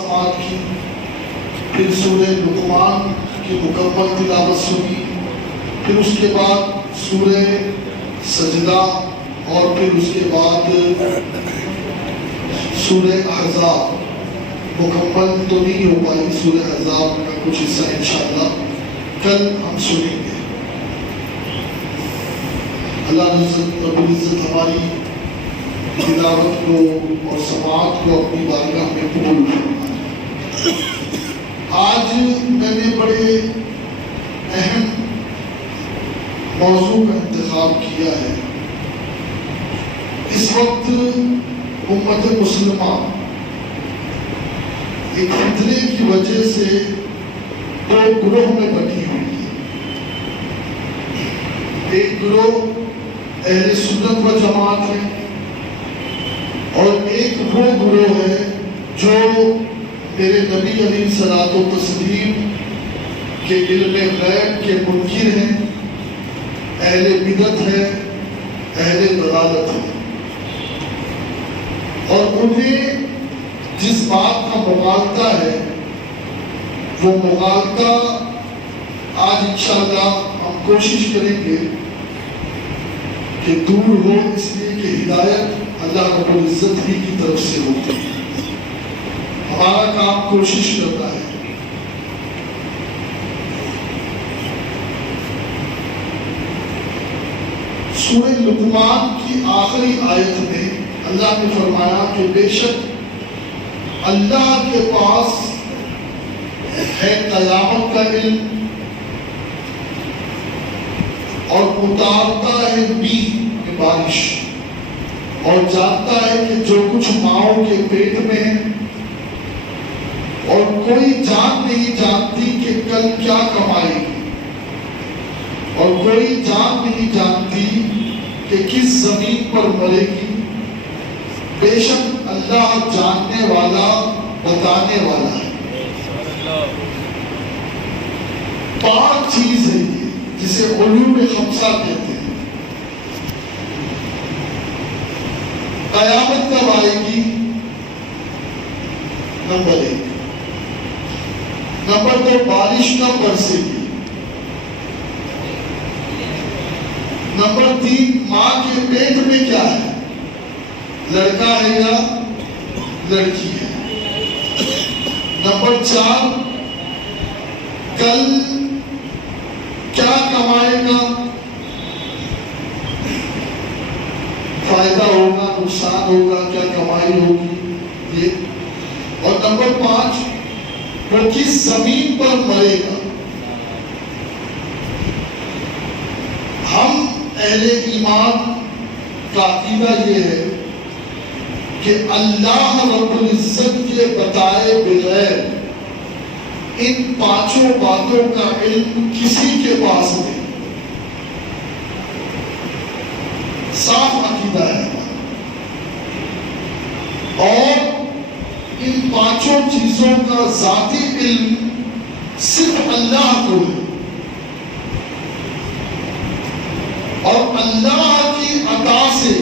سماعت کی، پھر سورہ لقمان کی مکمل تلاوت سنی، پھر اس کے بعد سورہ سجدہ اور پھر اس کے بعد سورہ احزاب مکمل تو نہیں ہو پائی، سورہ احزاب کا کچھ حصہ انشاءاللہ کل ہم سنیں گے۔ اللہ رب العزت ہماری تلاوت کو اور سماعت کو اپنی بارگاہ میں قبول فرمائے۔ آج میں نے بڑے اہم موضوع کا انتخاب کیا ہے۔ اس وقت امت مسلمہ ایک فتنے کی وجہ سے دو گروہ میں بٹی ہوئی ہے۔ ایک گروہ اہل سنت و جماعت ہے اور ایک وہ گروہ ہے جو میرے نبی علیہ الصلوۃ والتسلیم کے علم غیب کے منکر ہیں، اہل بدعت ہے، اہل ضلالت ہے، اور انہیں جس بات کا مغالطہ ہے وہ مغالطہ آج انشاءاللہ ہم کوشش کریں گے کہ دور ہو، اس لیے کہ ہدایت اللہ رب العزت ہی کی طرف سے ہوتی ہے۔ ہمارا کام کوشش کرتا ہے۔ سورہ لقمان کی آخری آیت میں اللہ نے فرمایا کہ بے شک اللہ کے پاس ہے قیامت کا علم اور اتارتا ہے میں بارش، اور جانتا ہے کہ جو کچھ ماؤں کے پیٹ میں ہے، اور کوئی جان نہیں جانتی کہ کل کیا کمائے گی، اور کوئی جان نہیں جانتی کہ کس زمین پر مرے گی۔ بے شک اللہ جاننے والا بتانے والا ہے۔ پانچ چیز ہے یہ جسے علوم خمسہ کہتے ہیں۔ قیامت کب آئے گی؟ نمبر ایک۔ نمبر دو، بارش کب برسے گی؟ نمبر تین، ماں کے پیٹ میں کیا ہے، لڑکا ہے یا لڑکی ہے؟ نمبر چار، کل کیا کمائے گا، فائدہ ہوگا، نقصان ہوگا، کیا کمائی ہوگی یہ۔ اور نمبر پانچ، وہ کس زمین پر مرے گا۔ ہم اہل ایمان کا عقیدہ یہ ہے کہ اللہ رب العزت کے بتائے بغیر ان پانچوں باتوں کا علم کسی کے پاس نہیں۔ صاف عقیدہ ہے اور ان پانچوں چیزوں کا ذاتی علم صرف اللہ کو ہے، اور اللہ کی عطا سے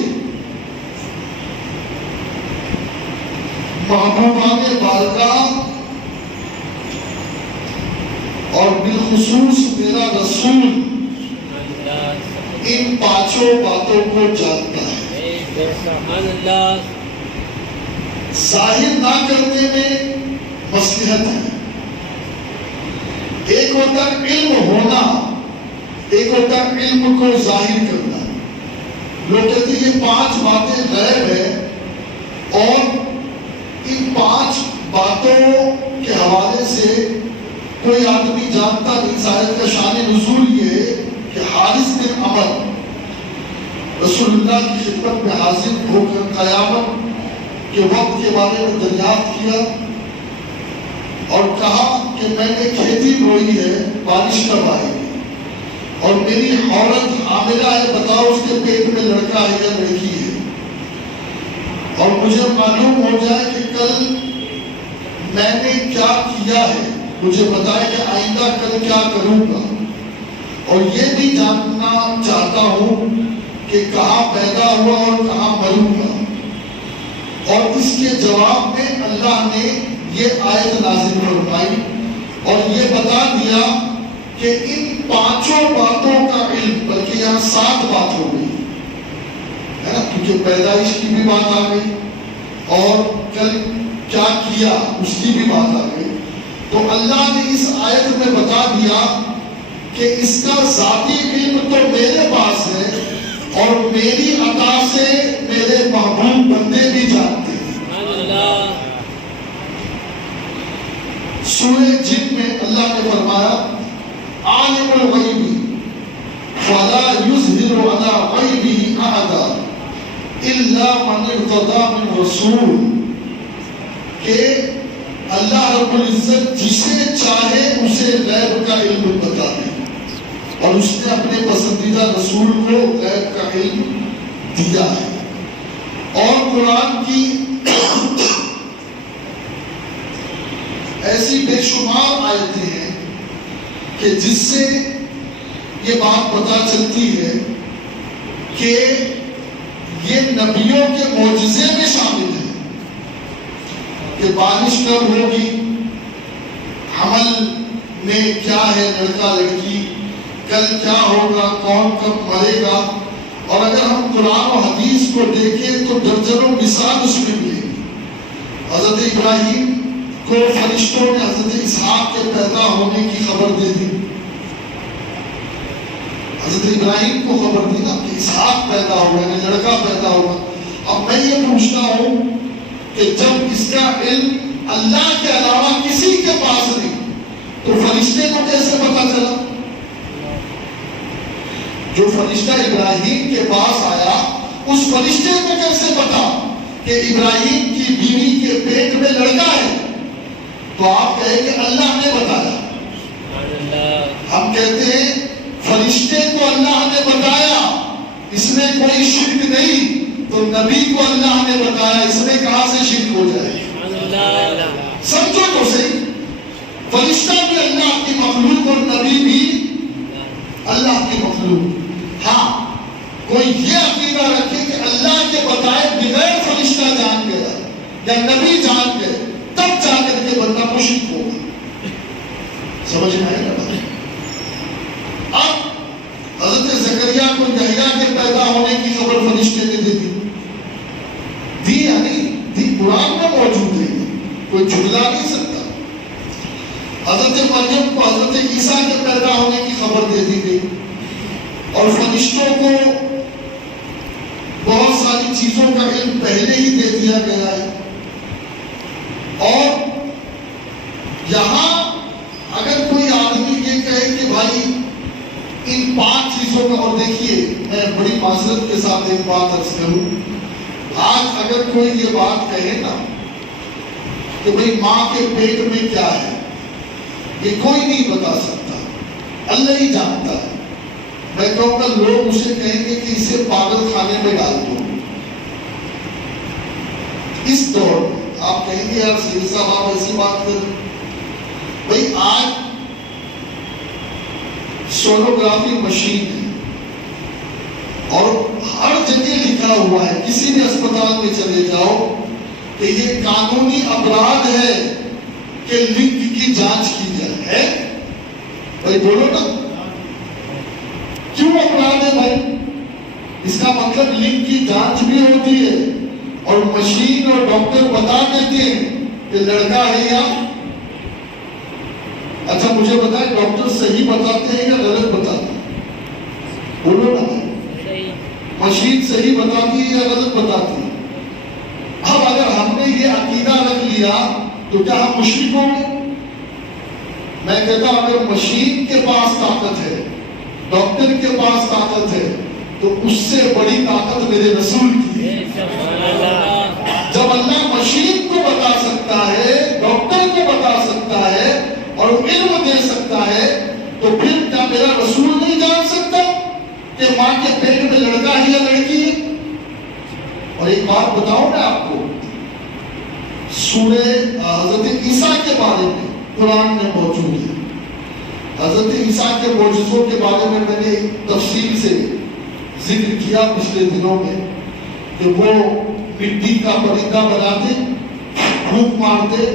محبوبان بارگاہ اور بالخصوص میرا رسول ان پانچوں باتوں کو جانتا ہے۔ ظاہر نہ کرنے میں مصلحت ہے۔ ایک ہوتا ہے علم ہونا، ایک ہوتا ہے علم کو ظاہر کرنا۔ لوگ کہتے ہیں یہ پانچ باتیں غیب ہیں، اور ان پانچ باتوں کے حوالے سے کوئی آدمی جانتا نہیں۔ آیت کا شان نزول یہ ہے کہ حارث بن عمر رسول اللہ کی خدمت میں حاضر ہو کر قیامت کے وقت کے بارے میں دریافت کیا اور کہا کہ میں نے کھیتی بوئی ہے، بارش کب آئے گی، اور میری عورت حاملہ ہے، بتاؤ اس کے پیٹ میں لڑکا ہے یا لڑکی ہے، اور مجھے معلوم ہو جائے کہ کل میں نے کیا کیا ہے، مجھے بتائے کہ آئندہ کل کیا کروں گا، اور یہ بھی جاننا چاہتا ہوں کہ کہاں پیدا ہوا اور کہاں مروں گا۔ اور اس کے جواب میں اللہ نے یہ آیت نازل فرمائی اور یہ بتا دیا کہ ان 5 باتوں کا علم، بلکہ یہاں 7 بات ہو گئی ہے نا، کیونکہ پیدائش کی بھی بات آ گئی اور کل کیا کیا اس کی بھی بات آ گئی. تو اللہ نے اس آیت میں بتا دیا کہ اس کا ذاتی علم تو میرے پاس ہے اور میری عطا سے میرے محبوب بندے بھی جانتے ہیں. سورہ جن میں اللہ نے فرمایا عالم الغیب فلا یظہر علی غیبہ احدا الا من ارتضی من رسول، کہ اللہ رب العزت جسے چاہے اسے غیب کا علم بتا دے، اور اس نے اپنے پسندیدہ رسول کو غیب کا علم دیا ہے. اور قرآن کی ایسی بے شمار آیتیں ہیں کہ جس سے یہ بات پتہ چلتی ہے کہ یہ نبیوں کے معجزے میں شامل ہے کہ بارش کب ہوگی، حمل میں کیا ہے لڑکا لڑکی، کل کیا ہوگا، کون کب مرے گا. اور اگر ہم قرآن و حدیث کو دیکھیں تو درجنوں مثال اس میں ملے گی. حضرت ابراہیم کو فرشتوں نے حضرت اسحاق کے پیدا ہونے کی خبر دے دی. حضرت ابراہیم کو خبر دی نا کہ اسحاق پیدا ہوا ہے، لڑکا پیدا ہوا. اب میں یہ پوچھتا ہوں کہ جب اس کا علم اللہ کے علاوہ کسی کے پاس نہیں تو فرشتے کو کیسے پتا چلا؟ جو فرشتہ ابراہیم کے پاس آیا اس فرشتے کو کیسے پتا کہ ابراہیم کی بیوی کے پیٹ میں لڑکا ہے؟ تو آپ کہیں کہ اللہ نے بتایا. ہم کہتے ہیں فرشتے کو اللہ نے بتایا، اس میں کوئی شرک نہیں. تو نبی کو اللہ نے بتایا، اس میں کہاں سے شرک ہو جائے؟ سمجھو تو صحیح، فرشتہ بھی اللہ کی مخلوق اور نبی بھی اللہ کی مخلوق. ہاں کوئی یہ عقیدہ رکھے کہ اللہ کے بتائے بغیر فرشتہ جان گیا یا نبی جان گئے تب جا کر کے بندہ مشرک ہوگا. سمجھ میں آئے نا؟ اب حضرت زکریا کو یحییٰ کے پیدا ہونے کی خبر فرشتے نے دے دی یا نہیں دی؟ قرآن میں موجود ہے، کوئی جھٹلا نہیں سکتا. حضرت مریم کو حضرت عیسیٰ کے پیدا ہونے کی خبر دے دی گئی اور فرشتوں کو بہت ساری چیزوں کا علم پہلے ہی دے دیا گیا ہے. اور یہاں اگر کوئی آدمی یہ کہے کہ بھائی ان 5 چیزوں کا، اور دیکھیے میں بڑی معذرت کے ساتھ ایک بات عرض کروں، آج اگر کوئی یہ بات کہے نا کہ بھئی ماں کے پیٹ میں کیا ہے، یہ کوئی نہیں بتا سکتا، اللہ ہی جانتا ہے. میں کہوں گا لوگ اسے کہیں گے کہ اسے پاگل خانے میں ڈال دو. اس دور میں آپ کہیں گے یار سید صاحب آپ ایسی بات کریں. بھئی آج سونوگرافی مشین ہے اور ہر جگہ لکھا ہوا ہے، کسی بھی اسپتال میں چلے جاؤ کہ یہ قانونی اپرادھ ہے کہ لنگ کی جانچ کی جائے. بھائی بولو نا، کیوں اپرادھ ہے بھائی؟ اس کا مطلب لنگ کی جانچ بھی ہوتی ہے اور مشین اور ڈاکٹر بتا دیتے ہیں کہ لڑکا ہے یا. اچھا مجھے بتائیں ڈاکٹر صحیح بتاتے ہیں یا غلط بتاتے ہیں؟ بولو نا. مشین صحیح بتاتی ہے یا غلط بتاتی ہے؟ اب اگر ہم نے یہ عقیدہ رکھ لیا تو کیا ہم مشرک ہوں گے؟ میں کہتا ہوں اگر مشین کے پاس طاقت ہے، ڈاکٹر کے پاس طاقت ہے، تو اس سے بڑی طاقت میرے رسول کی ہے. جب اللہ مشین کو بتا سکتا ہے، ڈاکٹر کو بتا سکتا ہے اور علم دے سکتا ہے، تو پھر کیا میرا رسول نہیں جان سکتا کہ ماں کے پیٹ میں لڑکا ہے یا لڑکی ہے؟ اور ایک بات بتاؤں میں آپ کو، سورہ حضرت عیسیٰ کے بارے میں قرآن میں موجود ہے. حضرت عیسیٰ کے معجزوں کے بارے میں میں نے تفصیل سے ذکر کیا پچھلے دنوں میں کہ وہ مٹی کا پرندہ بناتے، پھونک مارتے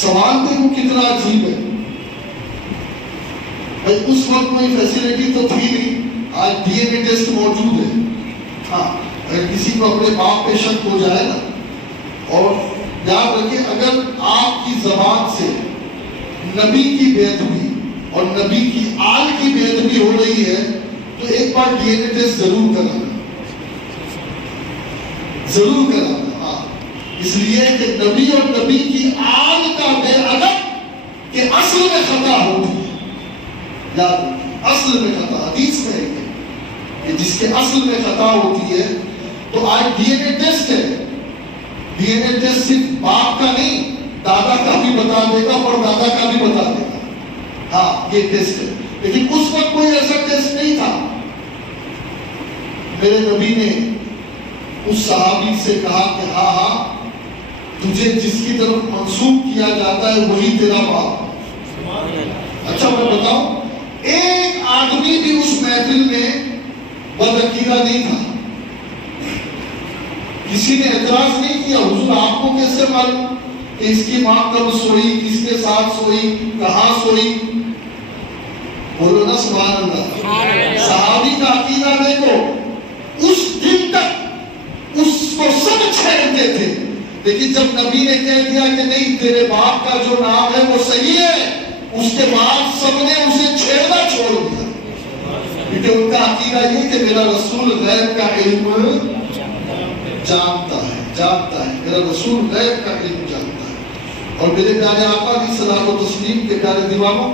سوال دیکھو کتنا عجیب ہے بھائی، اس وقت کوئی فیسلٹی تو تھی نہیں، آج ڈی این اے ٹیسٹ موجود ہے. ہاں اگر کسی کو اپنے باپ پہ شک ہو جائے نا، اور یاد رکھیں اگر آپ کی زبان سے نبی کی بے ادبی اور نبی کی آل کی بے ادبی ہو رہی ہے تو ایک بار ڈی این اے ٹیسٹ ضرور کرانا، ضرور کرانا. ہاں اس لیے کہ نبی اور نبی کی آل کا بے ادب کہ اصل میں خطا ہوتی ہے. یاد رکھیں اصل میں خطا، حدیث میں ہے کہ جس کے اصل میں خطا ہوتی ہے. تو آج ڈی این اے ٹیسٹ ہے، ڈی این اے ٹیسٹ صرف باپ کا نہیں، دادا کا بھی بتا دے گا اور دادا کا بھی بتا دے گا. ہاں یہ ٹیسٹ ہے، لیکن اس وقت کوئی ایسا ٹیسٹ نہیں تھا. میرے نبی نے اس صحابی سے کہا کہ ہاں ہاں تجھے جس کی طرف منسوب کیا جاتا ہے وہی تیرا باپ. اچھا میں بتاؤں، ایک آدمی بھی اس محفل میں بدعقیدہ نہیں تھا. کسی نے اعتراض نہیں کیا حضور آپ کو کیسے معلوم کہ اس کی ماں کب سوئی، کس کے ساتھ سوئی، کہاں سوئی؟ بولو نا سبحان اللہ. صحابی کا عقیدہ دیکھو، اس دن تک اس کو سب چھیڑتے تھے، لیکن جب نبی نے کہہ دیا کہ نہیں تیرے باپ کا جو نام ہے وہ صحیح ہے، اس کے بعد سب نے اسے چھیڑنا چھوڑ دیا. کیونکہ ان کا عقیدہ یہ کہ میرا رسول غیب کا علم جانتا ہے، میرا رسول غیب کا علم جانتا ہے. اور میرے پیارے آقا علیہ الصلوۃ والتسلیم کے پیارے دیوانوں،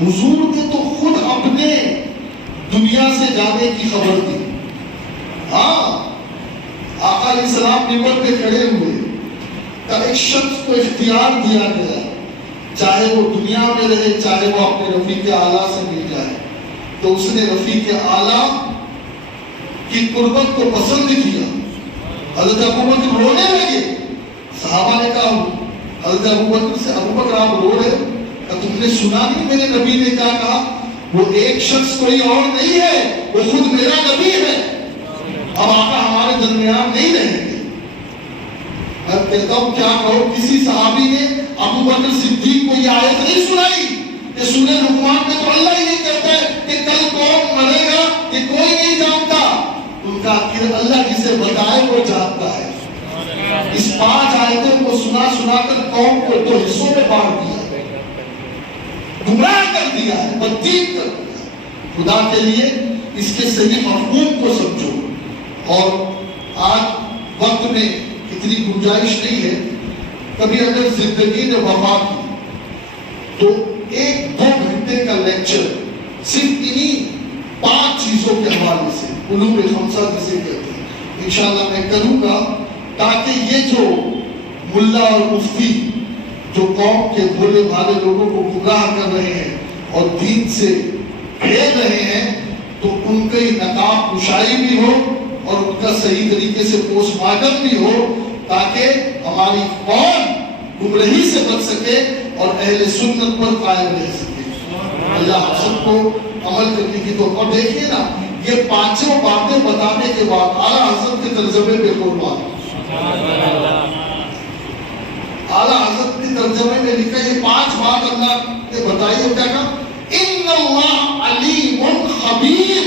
حضور نے تو خود اپنے دنیا سے جانے کی خبر دی. ہاں آقا علیہ السلام ممبر پہ کھڑے ہوئے، تب ایک شخص کو اختیار دیا گیا چاہے وہ دنیا میں رہے چاہے وہ اپنے رفیق اعلیٰ سے مل جائے. تو اس نے رفیق اعلیٰ کی قربت کو پسند کیا. حضرت ابوبکر رونے لگے. صحابہ نے کہا حضرت ابوبکر سے، ابوبکر آپ رو رہے، تم نے سنا نہیں میرے نبی نے کیا کہا؟ وہ ایک شخص کوئی اور نہیں ہے، وہ خود میرا نبی ہے. اب آقا ہمارے درمیان نہیں رہیں گے. میں کہتا ہوں کیا کہو، کسی صحابی نے ابوبکر صدیق کو یہ آیت نہیں سنائی کہ سورہ لقمان میں تو اللہ یہ کہتا ہے کہ کل کون مرے گا کہ کوئی نہیں جانتا. ان کا اللہ جسے بتائے وہ جانتا ہے. اس 5 آیتوں کو سنا کر قوم کو 2 حصوں میں بانٹ دیا، گمراہ کر دیا ہے، بددین کر دیا. خدا کے لیے اس کے صحیح مفہوم کو سمجھو. اور آج وقت میں اتنی گنجائش نہیں ہے، کبھی اگر زندگی نے وفا کی تو 1-2 گھنٹے کا لیکچر صرف انہی 5 چیزوں کے حوالے سے، علوم خمسہ جسے کہتے ہیں، انشاءاللہ میں کروں گا، تاکہ یہ جو ملا اور مفتی جو قوم کے بھولے بھالے لوگوں کو گمراہ کر رہے ہیں اور دین سے پھیر رہے ہیں، تو ان کی نقاب کشائی بھی ہو اور ان کا صحیح طریقے سے پوسٹ مارٹم بھی ہو، تاکہ ہماری قوم گمراہی سے بچ سکے اور اہل سنت پر قائم رہ سکے. اللہ ہم سب کو عمل کرنے کی توفیق. اور دیکھیے نا، یہ 5 باتیں بتانے کے بعد اعلیٰ حضرت کے ترجمے پہ قربان، اعلیٰ حضرت کے ترجمے میں لکھا یہ 5 بات اللہ نے بتائی. اور کیا کہا؟ ان اللہ علیم خبیر،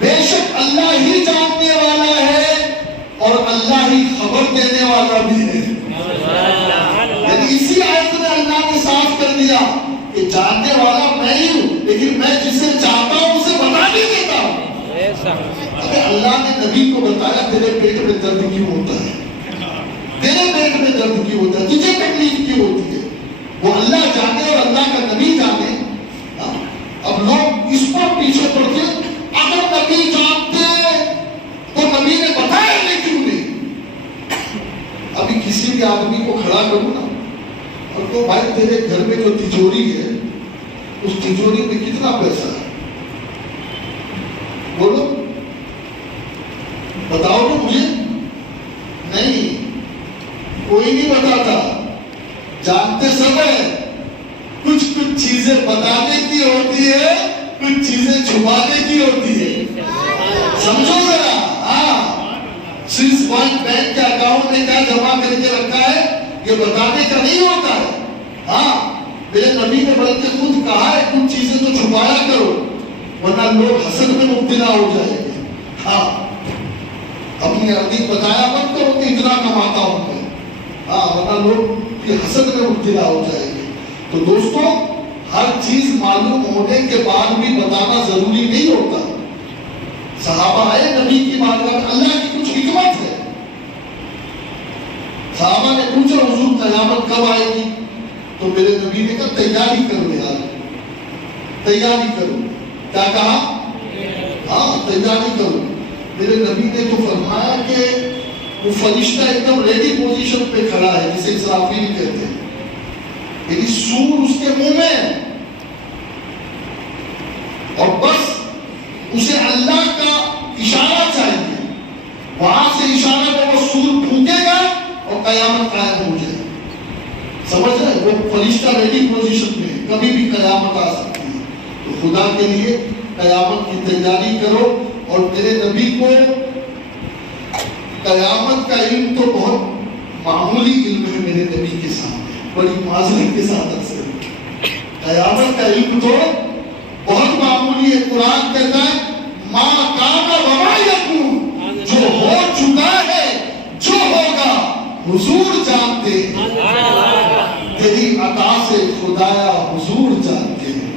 بے شک اللہ ہی جاننے والا ہے اور اللہ ہی خبر دینے والا بھی ہے. یعنی اسی آیت میں اللہ نے صاف کر دیا کہ جاننے والا میں ہی ہوں، لیکن میں جسے چاہتا ہوں اسے بتا بھی دیتا ہوں. اللہ نے نبی کو بتایا تیرے پیٹ میں درد کیوں ہوتا ہے، تیرے پیٹ میں درد کیوں ہوتا ہے، تجھے تکلیف کیوں ہوتی ہے. وہ اللہ جانے اور اللہ کا نبی جانے. اب لوگ اس پر پیچھے پڑتے، اگر نبی جانتے تو نبی نے بتایا کیوں نہیں. ابھی کسی بھی آدمی کو کھڑا کروں نا اور تو بھائی تیرے گھر میں جو تجوری ہے اس تجوری میں کتنا پیسہ ہے، بولو بتاؤ گے مجھے؟ نہیں، کوئی نہیں بتاتا. جانتے سب ہے، کچھ چیزیں بتانے کی ہوتی ہے، کچھ چیزیں چھپانے کی ہوتی ہے. سمجھو ذرا. ہاں، سوئس بینک کے اکاؤنٹ میں کیا جمع کر کے رکھا ہے یہ بتانے کا نہیں ہوتا ہے. ہاں میرے نبی نے بلکہ خود کہا ہے کچھ چیزیں تو چھپایا کرو ورنہ لوگ حسد میں مبتلا ہو جائیں گے. ہاں اپنی اپنی بتایا مت کرو کہ اتنا کماتا ہوں میں. ہاں ورنہ لوگ کی حسد میں مبتلا ہو جائیں گے. تو دوستوں ہر چیز معلوم ہونے کے بعد بھی بتانا ضروری نہیں ہوتا. صحابہ آئے نبی کی بارگاہ میں, اللہ کی کچھ حکمت ہے. صحابہ نے پوچھا حضور قیامت کب آئے گی؟ تو میرے نبی نے کہا تیاری کرو یار, تیاری کرو. کیا کہا؟ ہاں تیاری کرو. میرے نبی نے تو فرمایا کہ وہ فرشتہ ایک دم ریڈی پوزیشن پہ کھڑا ہے جسے اسرافیل کہتے ہیں, یعنی سور اس کے منہ میں ہے اور بس اسے اللہ کا اشارہ چاہیے. وہاں سے اشارہ میں وہ سور پھونکے گا اور قیامت قائم ہو جائے. سمجھ رہے, وہ فرشتہ ریڈی پوزیشن میں ہے, کبھی بھی قیامت آ سکتی ہے. تو خدا کے لیے قیامت کی تیاری کرو. اور میرے نبی کو قیامت کا علم تو بہت معمولی علم ہے میرے نبی کے سامنے, بڑی معذرت کے ساتھ اکثر قیامت کا علم تو بہت معمولی ہے. قرآن کہتا ہے ما کان وما یکون, جو ہو چکا ہے جو ہوگا حضور جانتے ہیں. تیری عطا سے خدایا حضور جانتے ہیں.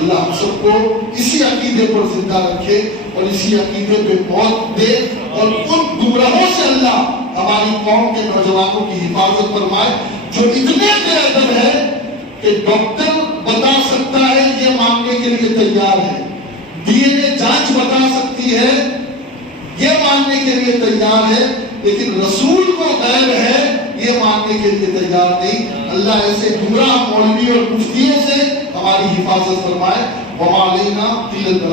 اللہ ہم سب کو اسی عقیدے پر زندہ رکھے اور اسی عقیدے پہ موت دے, اور ان گمراہوں سے اللہ ہماری قوم کے نوجوانوں کی حفاظت فرمائے جو اتنے بے ادب ہے کہ ڈاکٹر بتا سکتا ہے یہ مانگنے کے لیے تیار ہے, ڈی این اے جانچ بتا سکتی ہے یہ ماننے کے لیے تیار ہے, لیکن رسول کو غیب ہے یہ ماننے کے لیے تیار نہیں. اللہ ایسے گمراہ مولوی اور مفتیوں سے ہماری حفاظت فرمائے. وما علینا الا البلاغ.